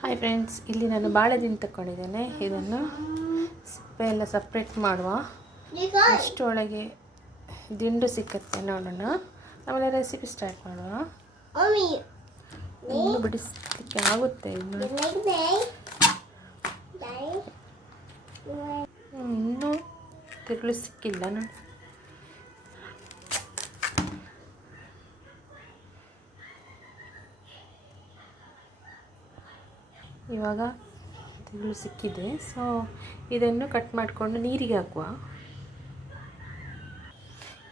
Hi friends, ಇಲ್ಲಿ ನಾನು ಬಾಳೆದಿಂಡು ತಗೊಂಡಿದ್ದೇನೆ. ಇದನ್ನು ಸಿಪ್ಪೆ ಎಲ್ಲ ಸಪ್ರೇಟ್ ಮಾಡುವ. ಅಷ್ಟರೊಳಗೆ ದಿಂಡು ಸಿಕ್ಕತ್ತೆ, ನೋಡೋಣ. ಆಮೇಲೆ ರೆಸಿಪಿ ಸ್ಟಾರ್ಟ್ ಮಾಡುವ. ಇನ್ನು ಬಿಡಿಸಲಿಕ್ಕೆ ಆಗುತ್ತೆ. ಇನ್ನೂ ತಿರುಳು ಸಿಕ್ಕಿಲ್ಲ. ನಾನು ಇವಾಗ ತಿರುಳು ಸಿಕ್ಕಿದೆ. ಸೊ ಇದನ್ನು ಕಟ್ ಮಾಡಿಕೊಂಡು ನೀರಿಗೆ ಹಾಕುವ.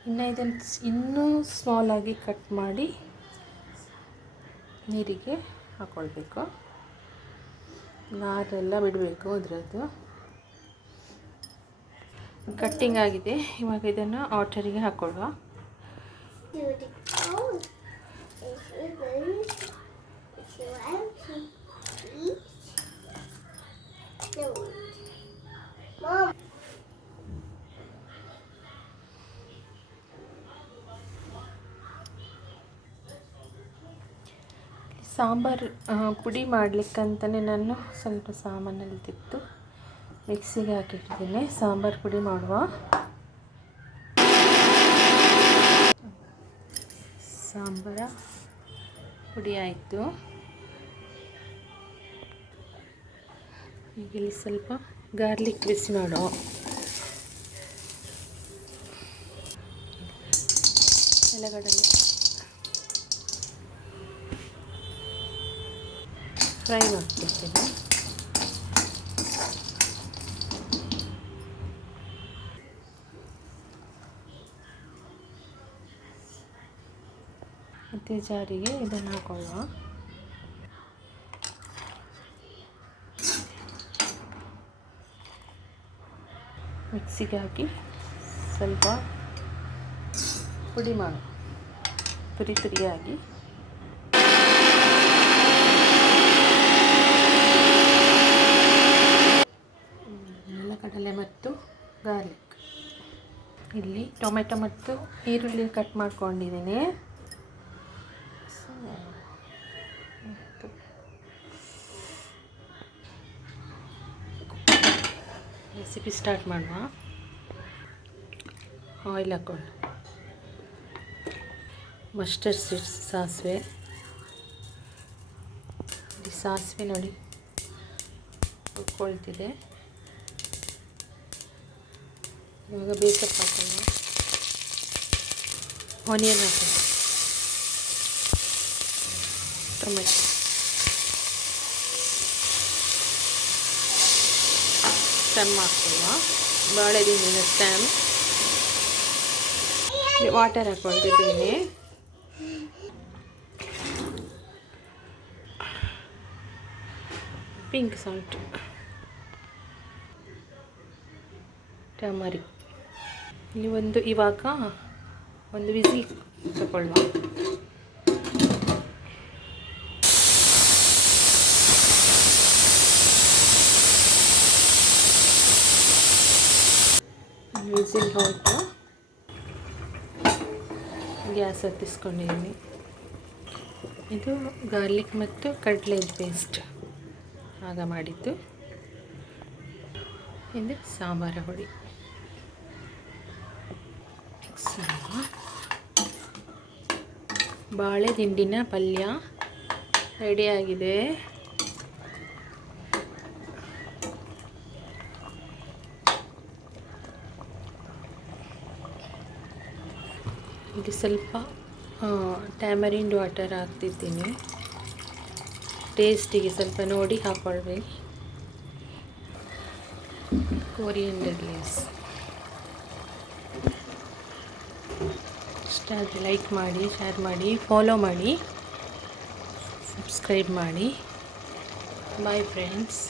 ಇನ್ನು ಇದನ್ನು ಇನ್ನೂ ಸ್ಮಾಲಾಗಿ ಕಟ್ ಮಾಡಿ ನೀರಿಗೆ ಹಾಕ್ಕೊಳ್ಬೇಕು. ನಾರೆಲ್ಲ ಬಿಡಬೇಕು ಅದರದ್ದು. ಕಟ್ಟಿಂಗ್ ಆಗಿದೆ. ಇವಾಗ ಇದನ್ನು ಔಟರಿಗೆ ಹಾಕ್ಕೊಳ್ಳುವ. ಸಾಂಬಾರು ಪುಡಿ ಮಾಡಲಿಕ್ಕಂತಲೇ ನಾನು ಸ್ವಲ್ಪ ಸಾಮಾನಲ್ಲಿ ತೆಗೆದು ಮಿಕ್ಸಿಗೆ ಹಾಕಿಟ್ಟಿದ್ದೇನೆ. ಸಾಂಬಾರು ಪುಡಿ ಮಾಡುವ. ಸಾಂಬಾರ ಪುಡಿ ಆಯಿತು. ಈಗ ಇಲ್ಲಿ ಸ್ವಲ್ಪ ಗಾರ್ಲಿಕ್ ಬಿಸಿ ಮಾಡುವ. ಎಲೆಗಡಲೆ ಫ್ರೈ ಮಾಡ್ತಿರ್ತೇನೆ. ಮತ್ತು ಜಾರಿಗೆ ಇದನ್ನು ಹಾಕೊಳ್ಳುವ. ಮಿಕ್ಸಿಗೆ ಹಾಕಿ ಸ್ವಲ್ಪ ಪುಡಿ ಮಾಡು, ತುರಿ ತುರಿಯಾಗಿ. ನೆಲಗಡಲೆ ಮತ್ತು ಗಾರ್ಲಿಕ್. ಇಲ್ಲಿ ಟೊಮೆಟೊ ಮತ್ತು ಈರುಳ್ಳಿ ಕಟ್ ಮಾಡ್ಕೊಂಡಿದ್ದೀನಿ. ರೆಸಿಪಿ ಸ್ಟಾರ್ಟ್ ಮಾಡುವ. ಆಯಿಲ್ ಹಾಕ್ಕೊಂಡು ಮಸ್ಟರ್ಡ್ ಸೀಡ್ಸ್, ಸಾಸಿವೆ. ಇಲ್ಲಿ ಸಾಸಿವೆ ನೋಡಿ ಹುರ್ಕೊಳ್ತಿದೆ. ಇವಾಗ ಬೇಕಪ್ ಹಾಕೋಣ. ಆನಿಯನ್ ಹಾಕೋಣ, ಟೊಮೆಟೊ, ಸ್ಟೆಮ್ ಹಾಕೊಳ್ಳುವ. ಬಾಳೆದಿಂಡಿನ ಸ್ಟೆಮ್. ವಾಟರ್ ಹಾಕ್ಕೊಳ್ತಿದ್ದೀನಿ. Pink salt, turmeric. ಇಲ್ಲಿ ಇವಾಗ ಒಂದು ವಿಸಿಲ್ ತಗೊಳ್ಳುವ. ವಿಸಿಲ್ ಹೋಯ್ತು. ಗ್ಯಾಸ್ ಹತ್ತಿಸ್ಕೊಂಡಿದ್ದೀನಿ. ಇದು ಗಾರ್ಲಿಕ್ ಮತ್ತು ಕಡಲೆ ಪೇಸ್ಟ್ ಆಗ ಮಾಡಿದ್ದು. ಇದು ಸಾಂಬಾರ ಹುಡಿ. ಬಾಳೆ ದಿಂಡಿನ ಪಲ್ಯ ರೆಡಿಯಾಗಿದೆ. ಇಲ್ಲಿ ಸ್ವಲ್ಪ ಟ್ಯಾಮರಿಂಡ್ ವಾಟರ್ ಹಾಕ್ತಿದ್ದೀನಿ. ಟೇಸ್ಟಿಗೆ ಸ್ವಲ್ಪ ನೋಡಿ ಹಾಕ್ಕೊಳ್ಬೇಕು. Coriander leaves. ಇಷ್ಟ ಆದರೆ ಲೈಕ್ ಮಾಡಿ, ಶೇರ್ ಮಾಡಿ, ಫಾಲೋ ಮಾಡಿ, ಸಬ್ಸ್ಕ್ರೈಬ್ ಮಾಡಿ. Bye friends.